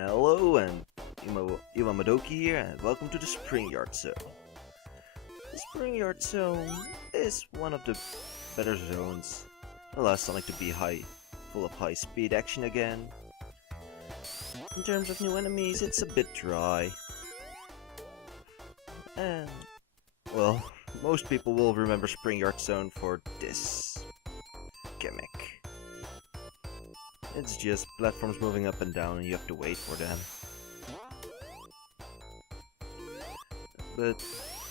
Hello, and Iwamodoki here, and welcome to the Spring Yard Zone. The Spring Yard Zone is one of the better zones. Allows Sonic to be full of high-speed action again. In terms of new enemies, it's a bit dry. And, well, most people will remember Spring Yard Zone for this gimmick. It's just platforms moving up and down and you have to wait for them. But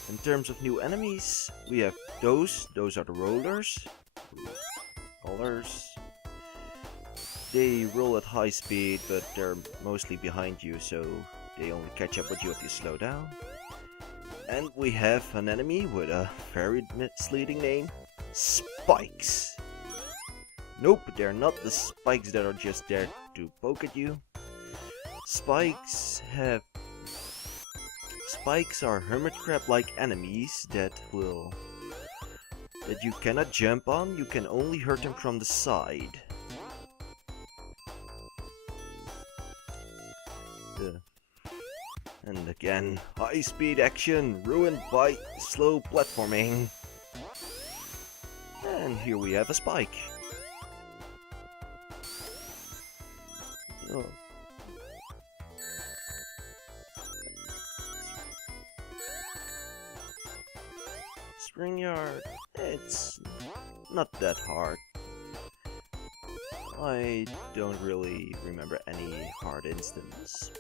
in terms of new enemies, we have those are the rollers. They roll at high speed, but they're mostly behind you, so they only catch up with you if you slow down. And we have an enemy with a very misleading name, Spikes. Nope, they're not the spikes that are just there to poke at you. Spikes are hermit crab-like enemies that you cannot jump on. You can only hurt them from the side. And again, high-speed action ruined by slow platforming. And here we have a spike. Oh. Spring Yard, it's not that hard. I don't really remember any hard instance.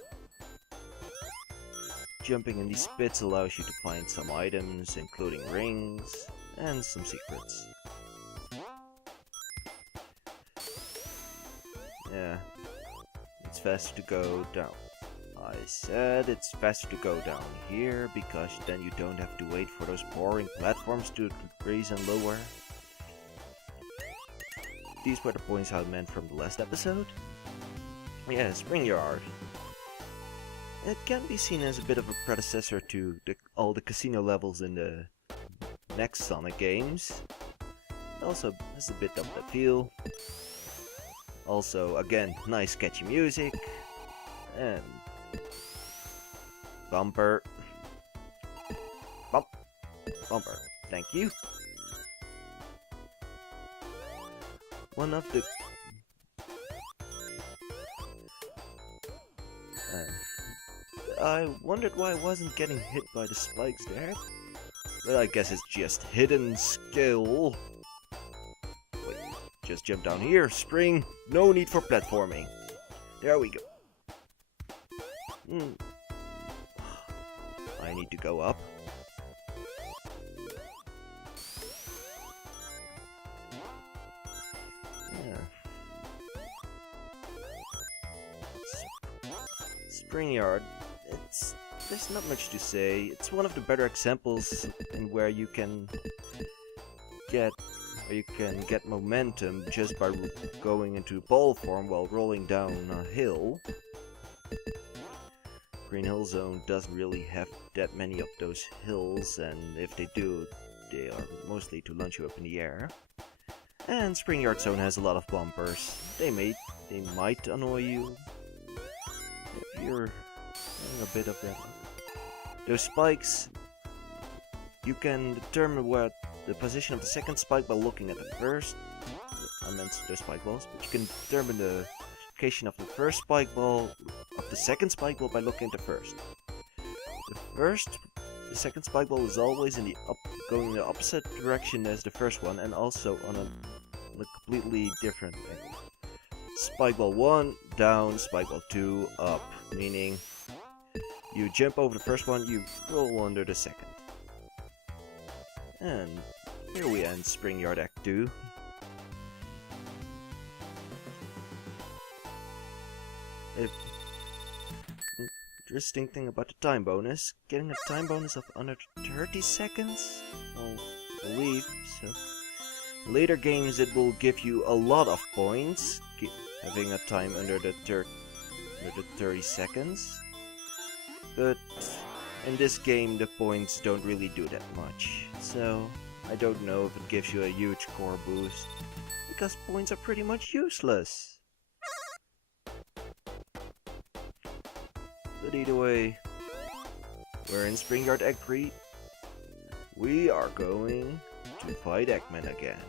Jumping in these pits allows you to find some items, including rings and some secrets. Yeah. It's faster to go down. I said it's faster to go down here because then you don't have to wait for those boring platforms to raise and lower. These were the points I meant from the last episode. Yeah, Spring Yard. It can be seen as a bit of a predecessor to all the casino levels in the next Sonic games. It also has a bit of the feel. Also, again, nice catchy music, and bumper, bumper, thank you. One of the I wondered why I wasn't getting hit by the spikes there, but I guess it's just hidden skill. Just jump down here, spring, no need for platforming. There we go. I need to go up. Yeah. Spring Yard, there's not much to say. It's one of the better examples in where you can get momentum just by going into ball form while rolling down a hill. Green Hill Zone doesn't really have that many of those hills, and if they do, they are mostly to launch you up in the air. And Spring Yard Zone has a lot of bumpers. They might annoy you if you're having a bit of that. Those spikes, you can determine what the position of the second spike by looking at the first. I meant the spike balls, but you can determine the location of the second spike ball by looking at the first. The second spike ball is always going in the opposite direction as the first one, and also on a completely different angle. Spike ball 1 down, spike ball 2 up, meaning you jump over the first one, you roll under the second. And here we end Spring Yard Act 2. Interesting thing about the time bonus, getting a time bonus of under 30 seconds? Well, I believe so. Later games it will give you a lot of points, having a time under the 30 seconds. But in this game the points don't really do that much, so I don't know if it gives you a huge core boost, because points are pretty much useless. But either way, we're in Springyard Egg 3. We are going to fight Eggman again.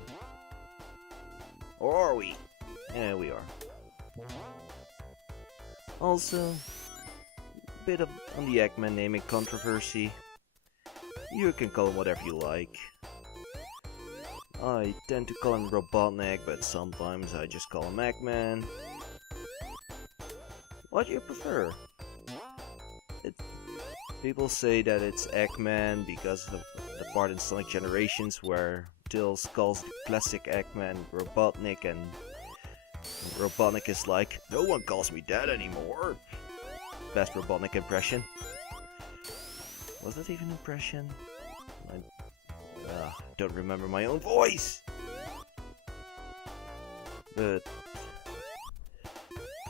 Or are we? Yeah, we are. Also, a bit on the Eggman naming controversy. You can call him whatever you like. I tend to call him Robotnik, but sometimes I just call him Eggman. What do you prefer? People say that it's Eggman because of the part in Sonic Generations where Tails calls the classic Eggman Robotnik, and Robotnik is like, "No one calls me that anymore." Best Robotnik impression. Was that even an impression? I don't remember my own voice! But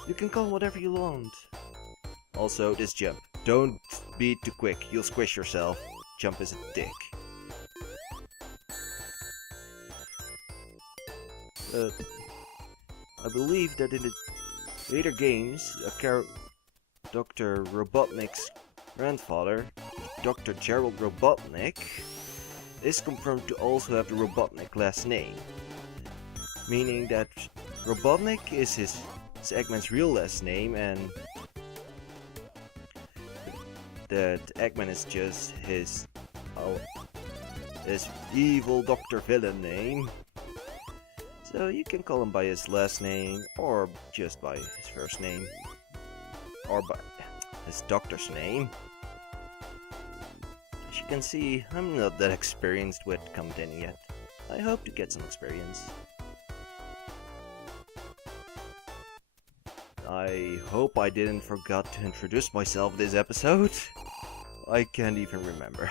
you can call whatever you want. Also, this jump. Don't be too quick, you'll squish yourself. Jump is a dick. I believe that in the later games, Dr. Robotnik's grandfather, Dr. Gerald Robotnik, is confirmed to also have the Robotnik last name. Meaning that Robotnik is his Eggman's real last name, and that Eggman is just his evil Dr. Villain name. So you can call him by his last name, or just by his first name, or by his doctor's name. As you can see, I'm not that experienced with commentating yet. I hope to get some experience. I hope I didn't forget to introduce myself this episode. I can't even remember.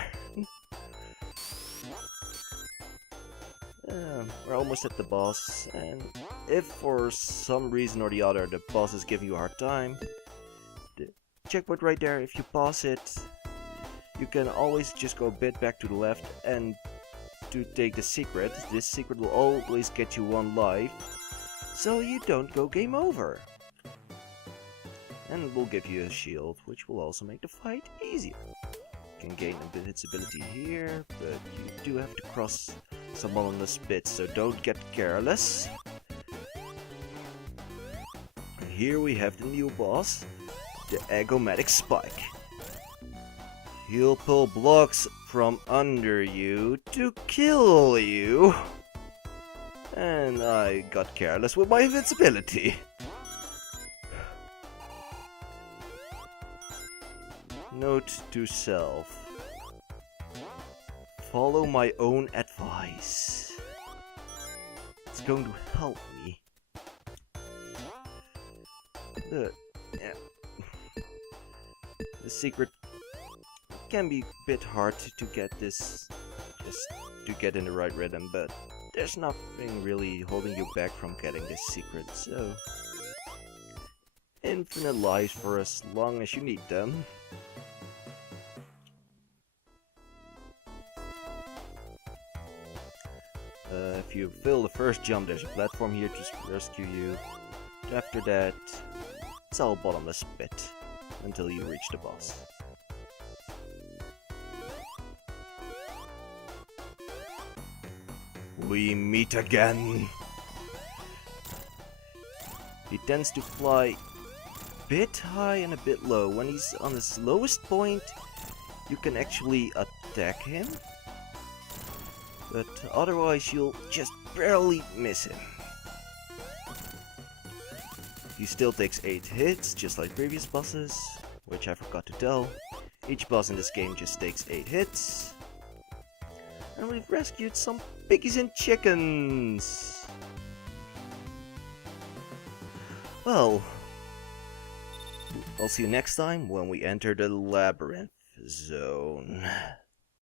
We're almost at the boss, and if for some reason or the other the boss is giving you a hard time, the checkpoint right there, if you pause it, you can always just go a bit back to the left and to take the secret. This secret will always get you 1 life, so you don't go game over. And it will give you a shield, which will also make the fight easier. You can gain a bit its ability here, but you do have to cross some bottomless pits, so don't get careless. Here we have the new boss, the Eggomatic Spike. He'll pull blocks from under you to kill you. And I got careless with my invincibility. Note to self. Follow my own advice. It's going to help me. The secret can be a bit hard to get this, just to get in the right rhythm, but there's nothing really holding you back from getting this secret, so infinite lives for as long as you need them. If you fail the first jump, there's a platform here to rescue you. After that, it's all bottomless pit until you reach the boss. We meet again. He tends to fly a bit high and a bit low. When he's on his lowest point, you can actually attack him. But otherwise you'll just barely miss him. He still takes 8 hits, just like previous bosses, which I forgot to tell. Each boss in this game just takes 8 hits. And we've rescued some piggies and chickens! Well, I'll see you next time when we enter the labyrinth zone.